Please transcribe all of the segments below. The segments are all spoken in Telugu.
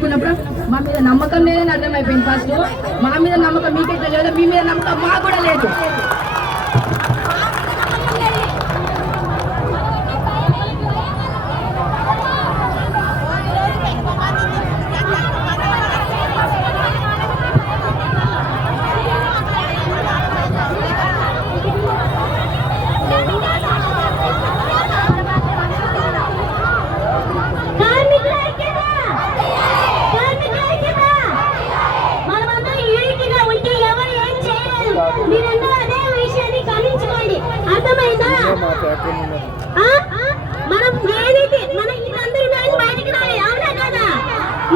తీసుకున్నప్పుడు మా మీద నమ్మకం లేదని అర్థమైపోయింది. ఫస్ట్ మా మీద నమ్మకం మీకైతే లేదా, మీ మీద నమ్మకం మాకు కూడా లేదు. మనం ఏదైతే మన అందరూ బయటికి రాలి, అవునా కదా?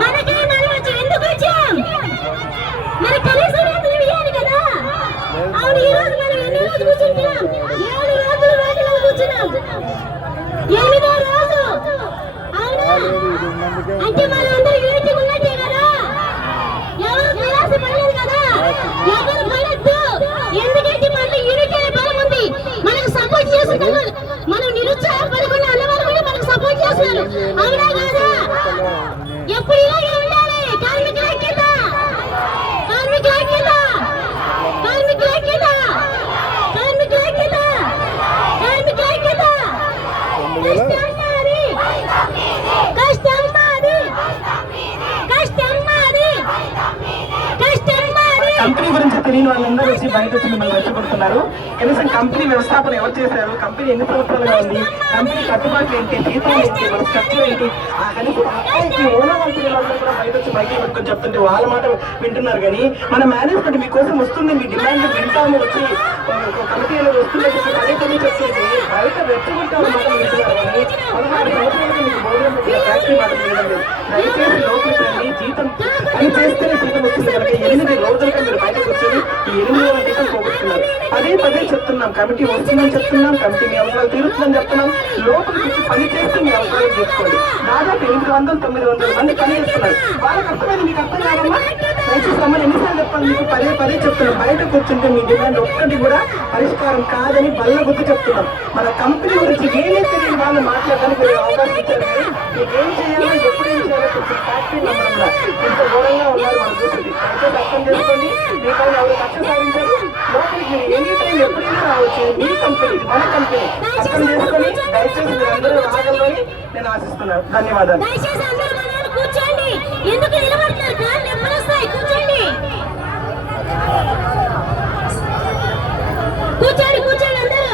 మనకే మనం వచ్చి ఎందుకు వచ్చాం? మన కనీసం ఇవ్వాలి కదా. అవును, ఈ రోజు మనం ఎన్ని రోజులు కూర్చుంటున్నాం? 7 రోజులు బయటలో కూర్చున్నాం. 8వ రోజు. అవునా? అంటే మన అందరూ యూనిటీ ఉన్నట్టే కదా. ఎవరు నిరాశ పడలేదు కదా, ఎవరు పడద్దు. ఎందుకంటే మనలో యూనిటీ అనే బలం ఉంది. మనకు సపోర్ట్ చేస్తున్నారు. మనం నిరుత్సాహపడకుండా అన్నవాళ్ళు కూడా మనకు సపోర్ట్ చేస్తున్నారు. అవునా కాదా? ఎప్పుడు ఇలాగే ఉండాలి. కార్మికుల ఐక్యత, కార్మికుల ఐక్యత, కార్మికుల ఐక్యత, కార్మికుల ఐక్యత, కార్మికుల ఐక్యత. కష్టం మాది, కష్టం మాది, కష్టం మాది, కష్టం మాది. కంపెనీ గురించి తెలియని వాళ్ళందరూ వచ్చి బయట వచ్చి మిమ్మల్ని రెచ్చగొడుతున్నారు. కనీసం కంపెనీ వ్యవస్థాపన ఎవరు చేశారు, కంపెనీ ఎన్ని సంవత్సరాలుగా ఉంది, కంపెనీ కట్టుబాట్లు ఏంటి, జీతాలు ఏంటి, మన స్ట్రక్చర్ ఏంటి, కనీసం ఓనర్ కంపెనీలందరూ కూడా బయట వచ్చి బయట పెట్టుకొని చెప్తుంటే వాళ్ళ మాట వింటున్నారు. కానీ మన మేనేజ్మెంట్ మీకోసం వస్తుంది, మీ డిమాండ్ వింటాము, వచ్చి కమిటీ అనేది వస్తుందని చెప్పి అదే పని చెప్తుంది. బయట రెచ్చగొట్టే వాళ్ళ మాట వింటున్నారు. కానీ 16 సంవత్సరాలుగా మీకు భోజనం పెట్టిన ఫ్యాక్టరీ మాట వినడం లేదు. దయచేసి లోపలికి రండి. జీతం పని చేస్తేనే జీతం వస్తుంది కనుక 8 రోజులుగా మీరు బయట కూర్చొని ఈ 8 రోజుల జీతం పోగొట్టుకున్నారు. పదే చెప్తున్నాం, కమిటీ వస్తుందని చెప్తున్నాం, కమిటీ మీ అవసరాలు తీరుస్తుందని చెప్తున్నాం. లోపలికి వచ్చి పని చేస్తే మీ అవసరాలు తీసుకోండి. దాదాపు 800-900 మంది పని చేస్తున్నారు. వాళ్ళకి అర్థమైంది, మీకు అర్థం కాదమ్మా. దయచేసి అమ్మని ఎన్నిసార్లు చెప్పాలి మీకు? పదే చెప్తున్నాం. బయట కూర్చుంటే మీ డిమాండ్ ఒక్కటి కూడా పరిష్కారం కాదని బల్ల గుర్తు చెప్తున్నాం. మన కంపెనీ గురించి ఏమీ తెలియని వాళ్ళు మాట్లాడడానికి మీరు అవకాశం ఇచ్చారు. కానీ మీకు ఏం చేయాలో, ఎప్పుడేం చేయాలో కొంచెం ఫ్యాక్టరీ నమ్మడంలో ఇంత ఘోరంగా ఉన్నారు మన చూస్తుంది. దయచేసి అర్థం చేసుకోండి. మీ పైన ఎవరు కక్ష సాధించారు. లోపలికి మీరు ఎనీ టైం ఎప్పుడైనా రావచ్చు. మీ కంపెనీ, మన కంపెనీ. అర్థం చేసుకొని దయచేసి మీరు అందరూ రాగలని నేను ఆశిస్తున్నాను. ధన్యవాదాలు. కూర్చోండి. ఎందుకు నిలబడతారు? కాళ్ళు ఎప్పుడు వస్తాయి? కూర్చోండి, కూర్చోండి, కూర్చోండి అందరూ.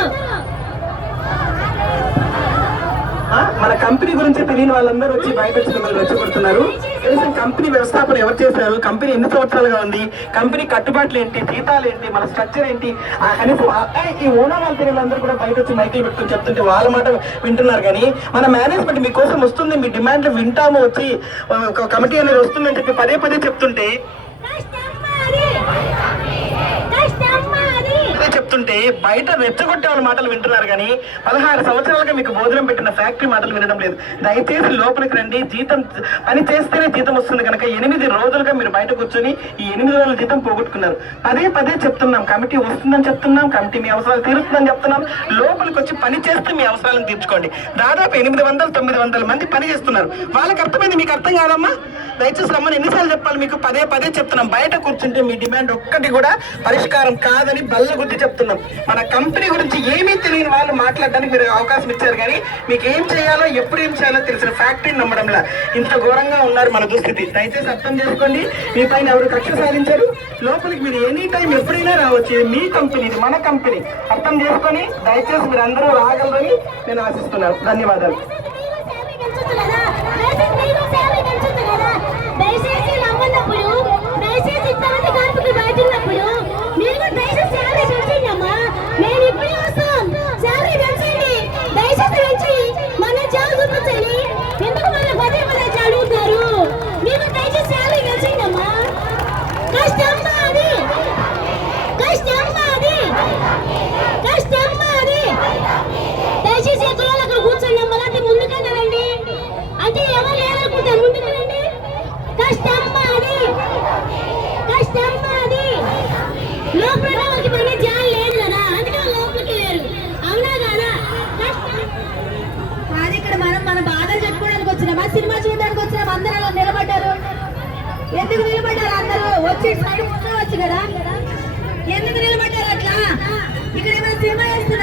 మన కంపెనీ గురించి తెలియని వాళ్ళందరూ వచ్చి బయట వచ్చి మిమ్మల్ని రెచ్చగొడుతున్నారు. కనీసం కంపెనీ వ్యవస్థాపన ఎవరు చేశారు, కంపెనీ ఎన్ని సంవత్సరాలుగా ఉంది, కంపెనీ కట్టుబాట్లు ఏంటి, జీతాలు ఏంటి, మన స్ట్రక్చర్ ఏంటి, కనీసం ఈ ఓనర్ వాళ్ళు తెలియని వాళ్ళందరూ కూడా బయట వచ్చి మైకిల్ పెట్టుకుని చెప్తుంటే వాళ్ళ మాట వింటున్నారు. కానీ మన మేనేజ్మెంట్ మీకోసం వస్తుంది, మీ డిమాండ్లు వింటాము, వచ్చి ఒక కమిటీ అనేది వస్తుందని చెప్పి పదే చెప్తుంటే చెప్తుంటే బయట రెచ్చగొట్టే వాళ్ళ మాటలు వింటున్నారు. కానీ 16 సంవత్సరాలుగా మీకు భోజనం పెట్టిన ఫ్యాక్టరీ మాటలు వినడం లేదు. దయచేసి లోపలికి రండి. జీతం పని చేస్తేనే జీతం వస్తుంది కనుక 8 రోజులుగా మీరు బయట కూర్చొని ఈ 8 రోజుల జీతం పోగొట్టుకున్నారు. పదే చెప్తున్నాం, కమిటీ వస్తుందని చెప్తున్నాం, కమిటీ మీ అవసరాలు తీరుస్తుందని చెప్తున్నాం. లోపలికి వచ్చి పని చేస్తే మీ అవసరాలను తీర్చుకోండి. దాదాపు 800-900 మంది పని చేస్తున్నారు. వాళ్ళకి అర్థమైంది, మీకు అర్థం కాదమ్మా. దయచేసి రమ్మని ఎన్నిసార్లు చెప్పాలి మీకు? పదే చెప్తున్నాం. బయట కూర్చుంటే మీ డిమాండ్ ఒక్కటి కూడా పరిష్కారం కాదని బల్ల గుర్తి చెప్తున్నాం. మన కంపెనీ గురించి ఏమీ తెలియని వాళ్ళు మాట్లాడడానికి మీరు అవకాశం ఇచ్చారు. కానీ మీకు ఏం చేయాలో, ఎప్పుడు ఏం చేయాలో తెలిసిన ఫ్యాక్టరీ నమ్మడంలా ఇంత ఘోరంగా ఉన్నారు మన దుస్థితి. దయచేసి అర్థం చేసుకోండి. మీ పైన ఎవరు కక్ష సాధించారు. లోపలికి మీరు ఎనీ టైం ఎప్పుడైనా రావచ్చు. మీ కంపెనీ, మన కంపెనీ. అర్థం చేసుకొని దయచేసి మీరు అందరూ రాగలరని నేను ఆశిస్తున్నాను. ధన్యవాదాలు. దయచేసి నమ్మన్నప్పుడు, దయచేసి ఇంతమంది కార్మికులు బయట ఉన్నప్పుడు మీరు దయచేసి శాలరీ పెంచండి అమ్మా. మేము ఇప్పుడే వస్తాం. శాలరీ పెంచండి, దయచేసి పెంచి మన జాబ్ చూపించండి. ఎందుకు మన పదే అడుగుతారు? మీరు దయచేసి శాలరీ పెంచండి అమ్మా. కష్టం మాది, కష్టం మాది, కష్టం మాది. దయచేసి ఎక్కడ అక్కడ కూర్చోండి అమ్మా. అంటే ముందుకన్నారండి, అంటే ఎవరు లేరనుకుంటారు. ముందుకనండి. కష్టం మాది, కష్టం మాది. లోపల వాళ్ళకి మన జాన్ లేదు కదా, అందుకే లోపలికి లేరు. అవునా కదా? అది ఇక్కడ మనం మన బాధలు చెప్పుకోవడానికి వచ్చినామా, సినిమా చూడడానికి వచ్చినామా? అందరూ నిలబడ్డారు. ఎందుకు నిలబడ్డారు అందరూ వచ్చి సైడ్ కూర్చోవచ్చు కదా ఎందుకు నిలబడ్డారు అట్లా ఇక్కడ ఏమైనా సినిమా వేస్తున్నారు